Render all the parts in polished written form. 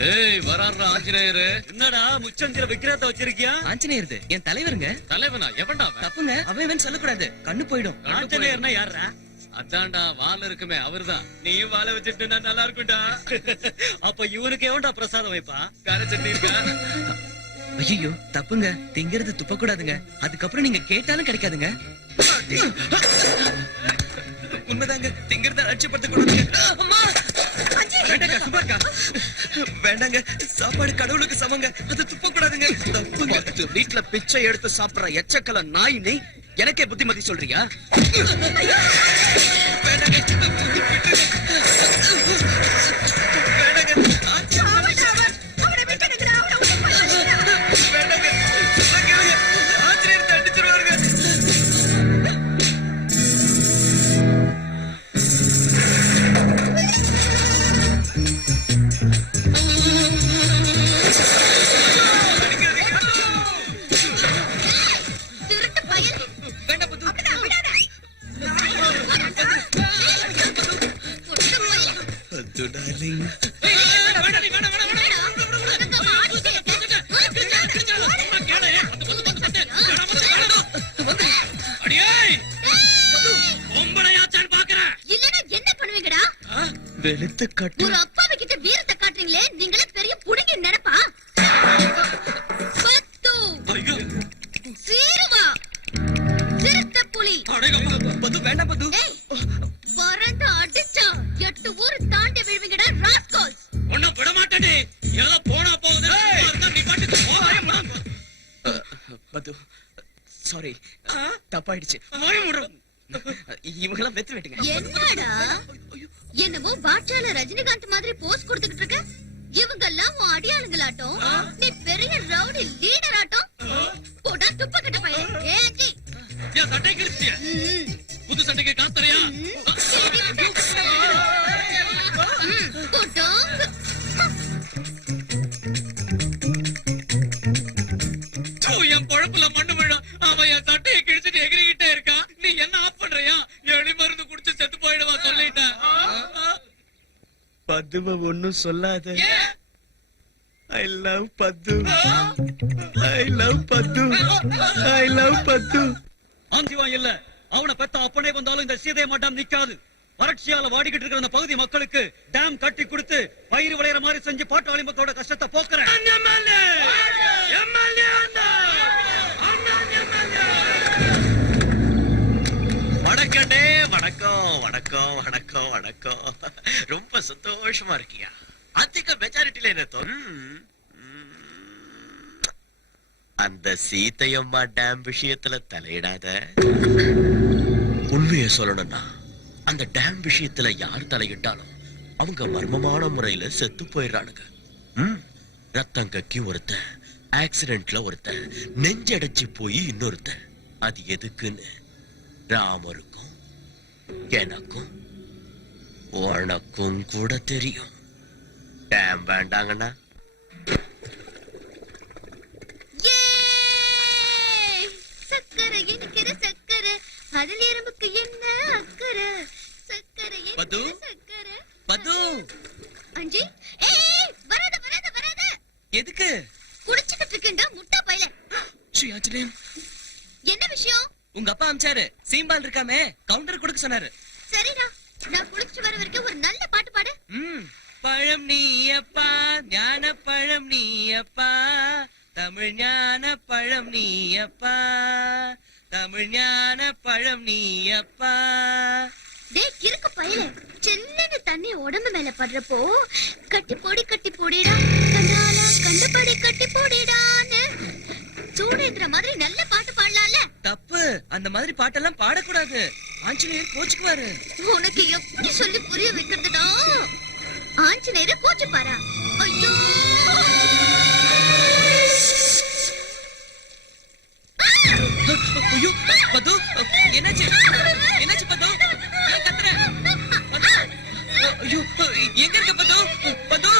டேய் வராறா ஆஞ்சநேயரு. என்னடா முச்சந்திர விக்கிரத்தை வச்சிருக்கியா? ஆஞ்சநேயர் என் தலைவருங்க. தலைவனா? எவன்டா அவன்? தப்புங்க, அவன் சொல்லக்கூடாது, கண்ணு போயிடும். ஆஞ்சநேயர்னா யாரா? அதான்டா வால் இருக்குமே அவர்தான். நீயும் வாழ வச்சுட்டு நல்லா இருக்கும்டா. அப்ப இவனுக்கு எவன்டா பிரசாதம் வைப்பா? கார சட்னி இருக்கா? ஐயோ தப்புங்க, திங்கிறது துப்ப கூடாதுங்க. அதுக்கப்புறம் நீங்க கேட்டாலும் கிடைக்காதுங்க. உண்மைதாங்க, திங்கிறத அலட்சியப்படுத்த கூடாதுங்க. வேண்டாங்க, சும்மாக்கா. வேண்டாங்க, சாப்பாடு கடவுளுக்கு சமங்க, அது துப்ப கூடாதுங்க. தப்புங்க. வீட்டுல பிச்சை எடுத்து சாப்பிடுற எச்சக்கல நாய் நீ எனக்கே புத்திமதி சொல்றியா? வெளுத்து கட்டு. ஒரு அப்பாவை கிட்ட வீரத்தை காட்டுறீங்களே, நீங்களே பெரிய புடுங்கி நினைப்பா? பத்து சீருவா சிறுத்த புலி. பது வேண்டாம் பது. பறந்து அடிச்சா 8 ஊர் தாண்டி விழுவீங்கடா ராஸ்கல்ஸ். ஒன்னும் விட மாட்டேனே. ஏதோ போனா போகுது, நீ பாட்டுக்கு போறேம்மா. பது சாரி, தப்பாயிடுச்சு. இவங்கெல்லாம் வெத்து வெட்டுங்க. என்னடா என்னமோ பாட்சால ரஜினிகாந்த் மாதிரி போஸ் கொடுத்துக்கிட்டு இருக்க? இவங்க எல்லாம் உன் அடியாளுங்களாட்டம், நீ பெரிய ரவுடி லீடர் ஆட்டம். போடா துப்ப கட்ட பையன். ஏஜி ஏன் சட்டை கிழிச்சிய? புது சட்டைக்கு காத்தறையா? என் பொழப்புல மண்ணு விழா. அவன் என் சட்டையை கிழிச்சிட்டு எகிரிக்கிட்டே இருக்கா. நீ என்ன ஆஃப் பண்றியா? எலி மருந்து குடிச்சு செத்து போயிடுவா சொல்லிட்டேன். பதுவ ஒன்னும் சொல்லாத. I love பத்து. I love பத்து. I love பத்து. ஆந்திவான் இல்ல, அவனை பெத்த அப்பனே வந்தாலும் இந்த சீதை மாட்டாம் நிக்காது. வறட்சியால வாடிக்கிட்டு இருக்கிற அந்த பகுதி மக்களுக்கு டேம் கட்டி கொடுத்து பயிர் விளையிற மாதிரி செஞ்சு பாட்டாளி மக்களோட கஷ்டத்தை போக்குறேன். வணக்கண்டே, வணக்கம் வணக்கம் வணக்கம் வணக்கம். ரொம்ப சந்தோஷமா இருக்கியா? அதிக மெஜாரிட்டில என்ன அந்த சீதையம்மா டேம் விஷயத்துல தலையிடாத. உண்மையை சொல்லணும்னா அந்த டேம் விஷயத்துல யார் தலையிட்டாலும் அவங்க மர்மமான முறையில செத்து போயிடுறானுங்க. ரத்தம் கக்கி ஒருத்தன், ஆக்சிடென்ட்ல ஒருத்தன், நெஞ்சடைச்சு போய் இன்னொருத்தன். அது எதுக்குன்னு ராமருக்கும் எனக்கும் உனக்கும் கூட தெரியும். டேம் வேண்டாங்கண்ணா சக்கரை இனிக்கிற சக்கரை, அதில் எறும்புக்கு என்ன அக்கறை? சக்கரை பது சக்கரை பது. அஞ்சி ஏய் வராத வராத வராத. எதுக்கு? குடிச்சிட்டு இருக்கேன்டா முட்டா பையல. ஸ்ரீ ஆஞ்சநேயன், என்ன விஷயம்? உங்க அப்பா அம்சாரு, சீம்பால் இருக்காமே, கவுண்டர் கொடுக்க சொன்னாரு. சரிடா, நான் குளிச்சிட்டு வர வரைக்கும் ஒரு நல்ல பாட்டு பாடு. பழம் நீ அப்பா, ஞான பழம் நீ அப்பா, தமிழ் ஞான பழம் நீ அப்பா, தமிழ் ஞான பழம் நீ அப்பா. டேய் கிறுக்கு பையல, செல்லன தண்ணி உடம்பு மேல படுறப்போ கட்டி போடிடா, கண்ணாலா கண்டுபடி கட்டி போடிடான்னு சூடேத்துற மாதிரி நல்ல பாட்டு பாடலாம்ல. தப்பு, அந்த மாதிரி பாட்டெல்லாம் பாடக்கூடாது. ஆஞ்சநேயர் கோச்சுக்குவாரு. உனக்கு எப்படி சொல்லி புரிய வைக்கிறதுடா? ஆஞ்சநேயர் கோச்சு பாரா? ஐயோ ஐயோ பது, என்னாச்சு? என்னாச்சு பது? ஏன் கத்துற? ஐயோ எங்க இருக்க பது? பது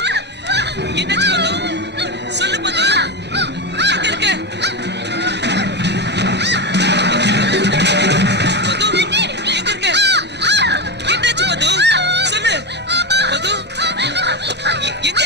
என்னாச்சு பது? சொல்லு பது, எங்க இருக்க? பது எங்க இருக்க? என்னாச்சு பது? சொல்லு பது, எங்க?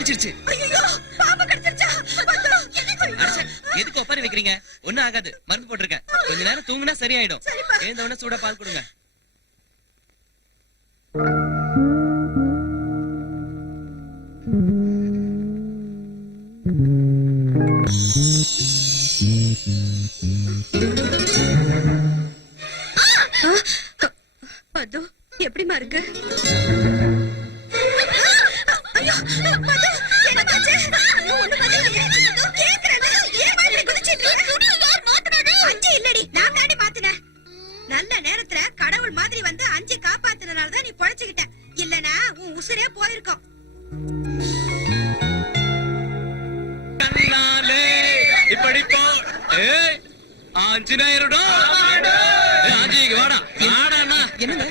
கடிச்சிருச்சு. அடிச்சே, எதுக்கு ஒப்பாரி வைக்கிறீங்க? ஒண்ணும் ஆகாது, மருந்து போட்டிருக்கேன். கொஞ்ச நேரம் தூங்குனா சரியாயிடும். எழுந்த உடனே சூடா பால் கொடுங்க. அது எப்படிமா இருக்கு? நல்ல நேரத்துல கடவுள் மாதிரி வந்து அஞ்சு காப்பாத்தினாலதான் நீ பொழைச்சுக்கிட்ட. இல்லனா உன் உசுரே போயிருக்கும். கண்ணாலே இப்படி போ. ஏய், ஆஞ்சநேயருடா. ஏய், ஆஞ்சி, இங்க வாடா. வாடா அண்ணா. என்னங்க?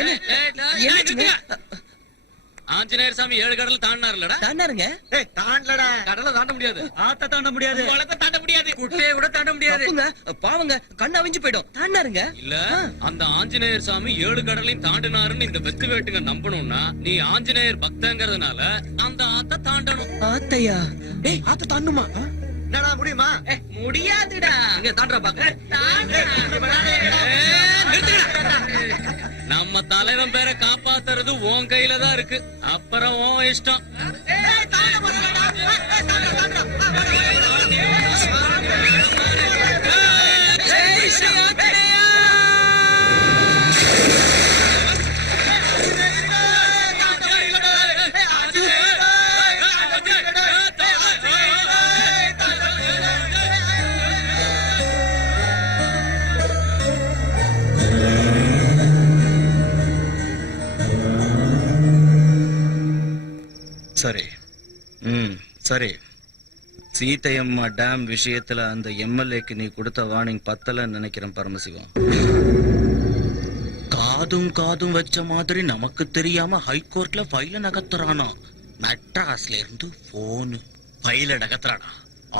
என்ன? ஏய், என்னாச்சுங்க? ஆஞ்சநேயர் சாமி 7 கடல் தாண்டினாருலடா. தாண்டாருங்க. கடலை தாண்ட முடியாது. ஆத்த தாண்ட முடியாது. குளத்தை தாண்ட முடியாது. குட்டையை கூட தாண்ட முடியாது. தப்புங்க, பாவங்க, கண்ணு அவிஞ்சு போயிடும். தாண்டாருங்க. இல்ல, அந்த ஆஞ்சநேயர் சாமி 7 கடலையும் தாண்டினாருன்னு இந்த வெத்து வேட்டுங்க நம்பணும்னா நீ ஆஞ்சநேயர் பக்தங்கிறதுனால அந்த ஆத்த தாண்டணும். ஆத்தையா? ஏய், ஆத்த தாண்டுமா? என்னடா முடியுமா? முடியாதுடா. இங்க தாண்டா பாக்க. நம்ம தலைவன் பேரை காப்பாத்துறது உன் கையில தான் இருக்கு. அப்புறம் உன் இஷ்டம். சரி, சரி. சீதையம்மா டேம் விஷயத்துல அந்த எம்எல்ஏக்கு நீ கொடுத்த வார்னிங் பத்தலன்னு நினைக்கிறேன் பரமசிவம். காதும் வச்ச மாதிரி நமக்கு தெரியாம ஹைகோர்ட்ல ஃபைல நகர்த்துறானா. மெட்ராஸ்ல இருந்து போனு பையில நகர்த்துறானா?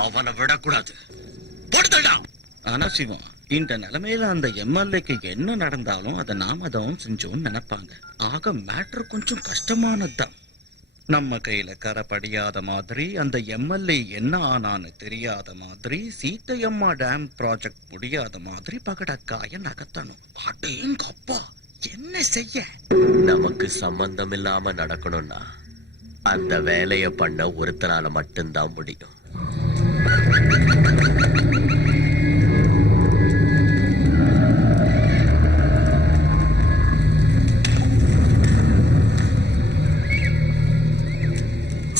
அவனை விடக்கூடாது. போடுதடா. ஆனா சிவம், இந்த நிலைமையில அந்த எம்எல்ஏக்கு என்ன நடந்தாலும் அதை நாம தான் செஞ்சோம்னு நினைப்பாங்க. ஆக மேட்டர் கொஞ்சம் கஷ்டமானதுதான். நம்ம கையில கரை படியாத மாதிரி, அந்த எம்எல்ஏ என்ன ஆனான்னு தெரியாத மாதிரி, சீத்தையம்மா டேம் ப்ராஜெக்ட் முடியாத மாதிரி பகடக்காய நகர்த்தணும். அடேங்கப்பா, என்ன செய்ய? நமக்கு சம்பந்தம் இல்லாம நடக்கணும்னா அந்த வேலைய பண்ண ஒருத்தரால மட்டும்தான் முடியும்.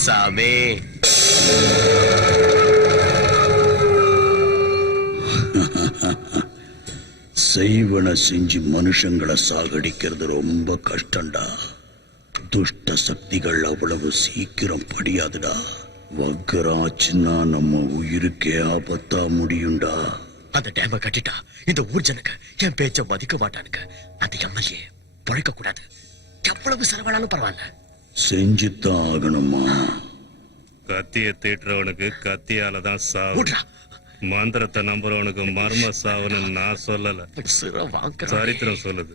சாமி, செய்வன செஞ்சு மனுஷங்களை சாகடிக்கிறது ரொம்ப கஷ்டம்டா. துஷ்ட சக்திகள் அவ்வளவு சீக்கிரம் படியாதுடா. வக்கராச்சுன்னா நம்ம உயிருக்கே ஆபத்தா முடியும்டா. அந்த டேம கட்டிட்டா இந்த ஊர் ஜனங்க என் பேச்ச மதிக்க மாட்டானுங்க. அந்த எம்எல்ஏ பொழைக்க கூடாது. எவ்வளவு செலவானாலும் பரவாயில்ல, செஞ்சுத்தான் ஆகணுமா? கத்திய தீட்டுறவனுக்கு கத்தியாலதான் சாவு. மந்திரத்தை நம்புறவனுக்கு மர்ம சாவுன்னு நான் சொல்லல, சரித்திரம் சொல்லுது.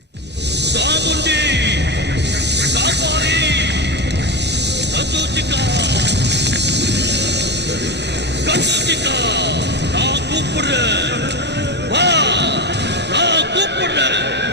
கூப்பிடுறேன்.